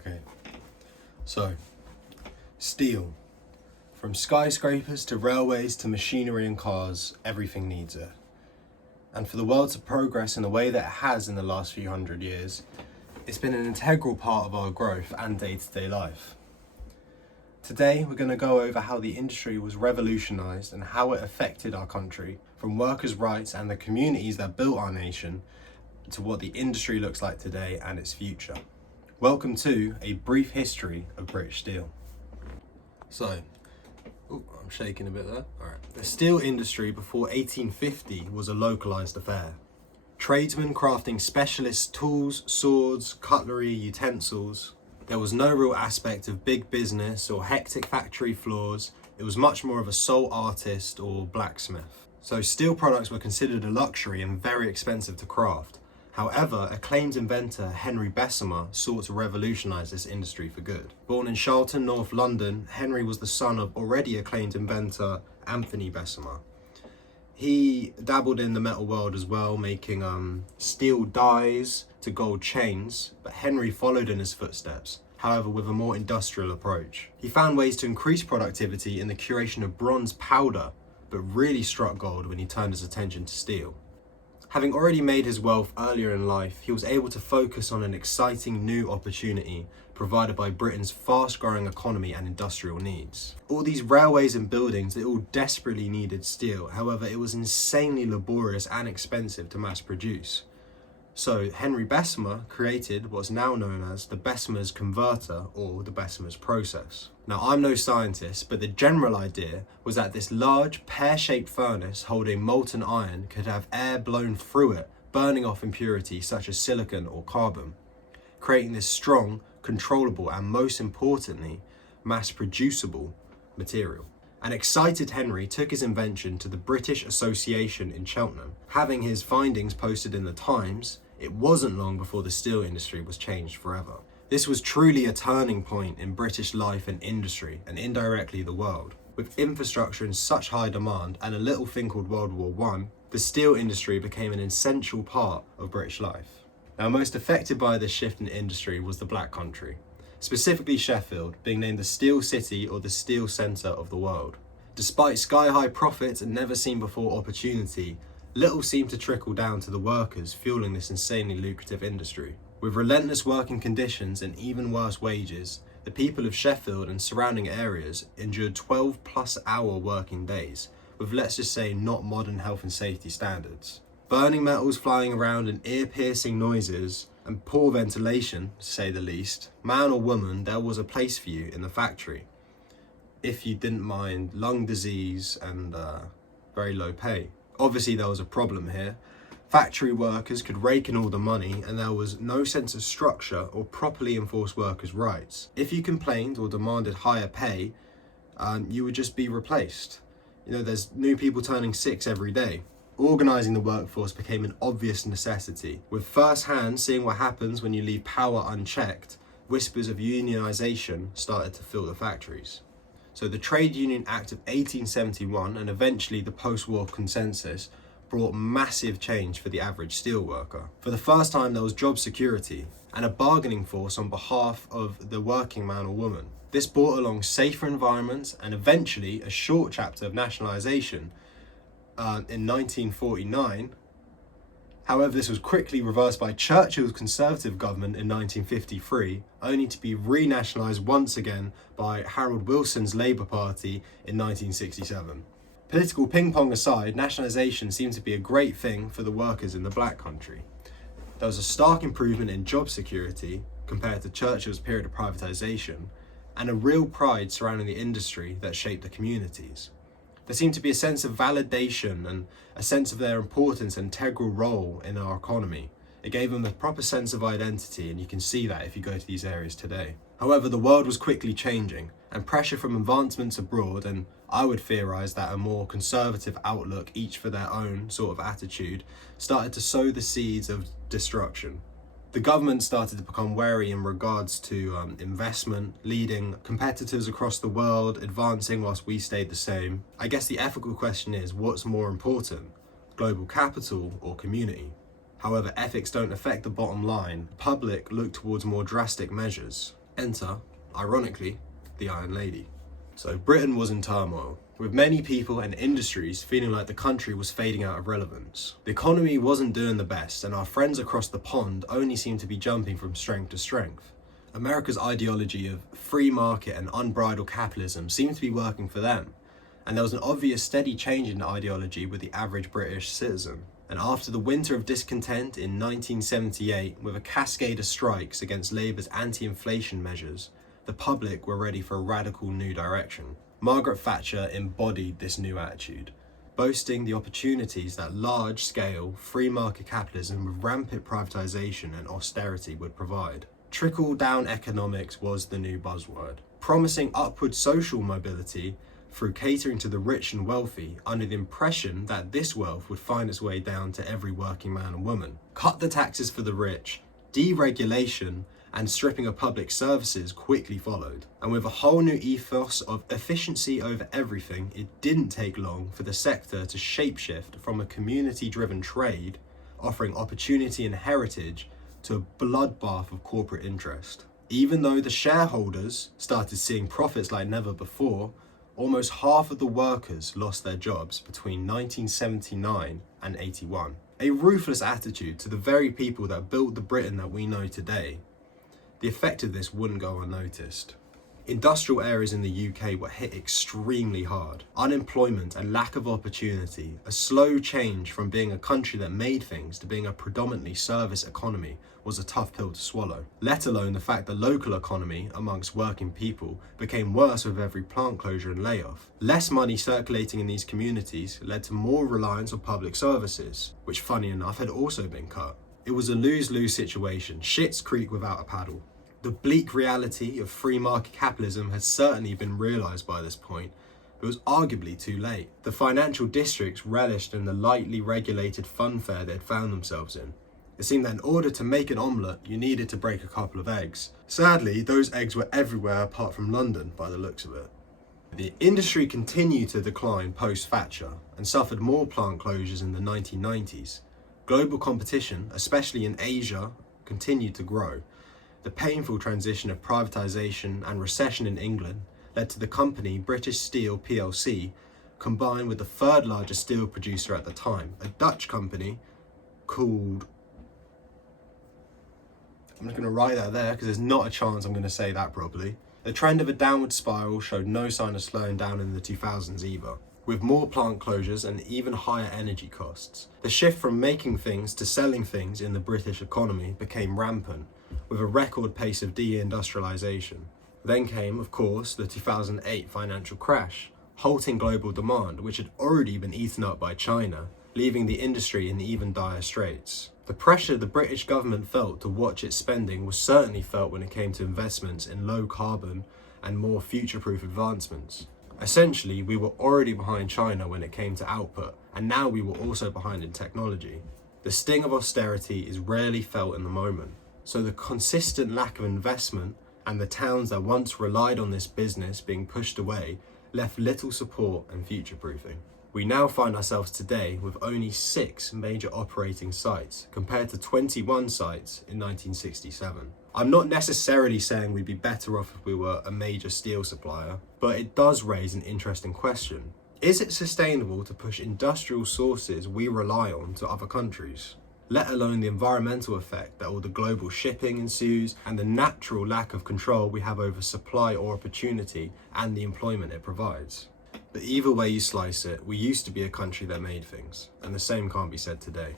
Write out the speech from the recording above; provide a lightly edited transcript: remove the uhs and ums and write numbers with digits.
Okay, so steel. From skyscrapers to railways to machinery and cars, everything needs it. And for the world to progress in the way that it has in the last few hundred years, it's been an integral part of our growth and day-to-day life. Today, we're going to go over how the industry was revolutionised and how it affected our country, from workers' rights and the communities that built our nation, to what the industry looks like today and its future. Welcome to a brief history of British steel. So, I'm shaking a bit there. Alright. The steel industry before 1850 was a localised affair. Tradesmen crafting specialist tools, swords, cutlery, utensils. There was no real aspect of big business or hectic factory floors. It was much more of a sole artist or blacksmith. So steel products were considered a luxury and very expensive to craft. However, acclaimed inventor Henry Bessemer sought to revolutionise this industry for good. Born in Charlton, North London, Henry was the son of already acclaimed inventor Anthony Bessemer. He dabbled in the metal world as well, making steel dies to gold chains, but Henry followed in his footsteps, however with a more industrial approach. He found ways to increase productivity in the curation of bronze powder, but really struck gold when he turned his attention to steel. Having already made his wealth earlier in life, he was able to focus on an exciting new opportunity provided by Britain's fast-growing economy and industrial needs. All these railways and buildings, they all desperately needed steel. However, it was insanely laborious and expensive to mass produce. So Henry Bessemer created what's now known as the Bessemer's converter, or the Bessemer's process. Now, I'm no scientist, but the general idea was that this large pear-shaped furnace holding molten iron could have air blown through it, burning off impurities such as silicon or carbon, creating this strong, controllable, and most importantly, mass-producible material. An excited Henry took his invention to the British Association in Cheltenham. Having his findings posted in the Times, it wasn't long before the steel industry was changed forever. This was truly a turning point in British life and industry, and indirectly the world. With infrastructure in such high demand and a little thing called World War I, the steel industry became an essential part of British life. Now, most affected by this shift in industry was the Black Country, specifically Sheffield, being named the Steel City or the Steel Centre of the world. Despite sky-high profits and never-seen-before opportunity, little seemed to trickle down to the workers fueling this insanely lucrative industry. With relentless working conditions and even worse wages, the people of Sheffield and surrounding areas endured 12-plus hour working days, with let's just say not modern health and safety standards. Burning metals flying around and ear-piercing noises, and poor ventilation, to say the least. Man or woman, there was a place for you in the factory, if you didn't mind lung disease and very low pay. Obviously there was a problem here. Factory workers could rake in all the money and there was no sense of structure or properly enforced workers' rights. If you complained or demanded higher pay, you would just be replaced. There's new people turning 6 every day. Organising the workforce became an obvious necessity. With first-hand seeing what happens when you leave power unchecked, whispers of unionisation started to fill the factories. So the Trade Union Act of 1871 and eventually the post-war consensus brought massive change for the average steel worker. For the first time, there was job security and a bargaining force on behalf of the working man or woman. This brought along safer environments and eventually a short chapter of nationalisation in 1949. However, this was quickly reversed by Churchill's Conservative government in 1953, only to be renationalised once again by Harold Wilson's Labour Party in 1967. Political ping-pong aside, nationalisation seemed to be a great thing for the workers in the Black Country. There was a stark improvement in job security compared to Churchill's period of privatisation, and a real pride surrounding the industry that shaped the communities. There seemed to be a sense of validation and a sense of their importance and integral role in our economy. It gave them a proper sense of identity, and you can see that if you go to these areas today. However, the world was quickly changing, and pressure from advancements abroad, and I would theorise that a more conservative outlook, each for their own sort of attitude, started to sow the seeds of destruction. The government started to become wary in regards to investment, leading competitors across the world, advancing whilst we stayed the same. I guess the ethical question is, what's more important, global capital or community? However, ethics don't affect the bottom line. The public look towards more drastic measures. Enter, ironically, the Iron Lady. So Britain was in turmoil, with many people and industries feeling like the country was fading out of relevance. The economy wasn't doing the best, and our friends across the pond only seemed to be jumping from strength to strength. America's ideology of free market and unbridled capitalism seemed to be working for them, and there was an obvious steady change in the ideology with the average British citizen. And after the winter of discontent in 1978, with a cascade of strikes against Labour's anti-inflation measures, the public were ready for a radical new direction. Margret Thatcher embodied this new attitude, boasting the opportunities that large-scale free market capitalism with rampant privatisation and austerity would provide. Trickle-down economics was the new buzzword, promising upward social mobility through catering to the rich and wealthy under the impression that this wealth would find its way down to every working man and woman. Cut the taxes for the rich, deregulation and stripping of public services quickly followed. And with a whole new ethos of efficiency over everything, it didn't take long for the sector to shapeshift from a community-driven trade, offering opportunity and heritage, to a bloodbath of corporate interest. Even though the shareholders started seeing profits like never before, almost half of the workers lost their jobs between 1979 and 81. A ruthless attitude to the very people that built the Britain that we know today. The effect of this wouldn't go unnoticed. Industrial areas in the UK were hit extremely hard. Unemployment and lack of opportunity, a slow change from being a country that made things to being a predominantly service economy, was a tough pill to swallow. Let alone the fact the local economy amongst working people became worse with every plant closure and layoff. Less money circulating in these communities led to more reliance on public services, which funny enough had also been cut. It was a lose-lose situation, Schitt's Creek without a paddle. The bleak reality of free market capitalism had certainly been realised by this point, but it was arguably too late. The financial districts relished in the lightly regulated funfair they'd found themselves in. It seemed that in order to make an omelette, you needed to break a couple of eggs. Sadly, those eggs were everywhere apart from London, by the looks of it. The industry continued to decline post-Thatcher and suffered more plant closures in the 1990s. Global competition, especially in Asia, continued to grow. The painful transition of privatisation and recession in England led to the company British Steel plc, combined with the third largest steel producer at the time, a Dutch company called... I'm just going to write that there because there's not a chance I'm going to say that properly. The trend of a downward spiral showed no sign of slowing down in the 2000s either, with more plant closures and even higher energy costs. The shift from making things to selling things in the British economy became rampant, with a record pace of deindustrialisation. Then came, of course, the 2008 financial crash, halting global demand, which had already been eaten up by China, leaving the industry in even dire straits. The pressure the British government felt to watch its spending was certainly felt when it came to investments in low carbon and more future-proof advancements. Essentially, we were already behind China when it came to output, and now we were also behind in technology. The sting of austerity is rarely felt in the moment, so the consistent lack of investment and the towns that once relied on this business being pushed away left little support and future-proofing. We now find ourselves today with only 6 major operating sites compared to 21 sites in 1967. I'm not necessarily saying we'd be better off if we were a major steel supplier, but it does raise an interesting question. Is it sustainable to push industrial sources we rely on to other countries? Let alone the environmental effect that all the global shipping ensues and the natural lack of control we have over supply or opportunity and the employment it provides. But either way you slice it, we used to be a country that made things, and the same can't be said today.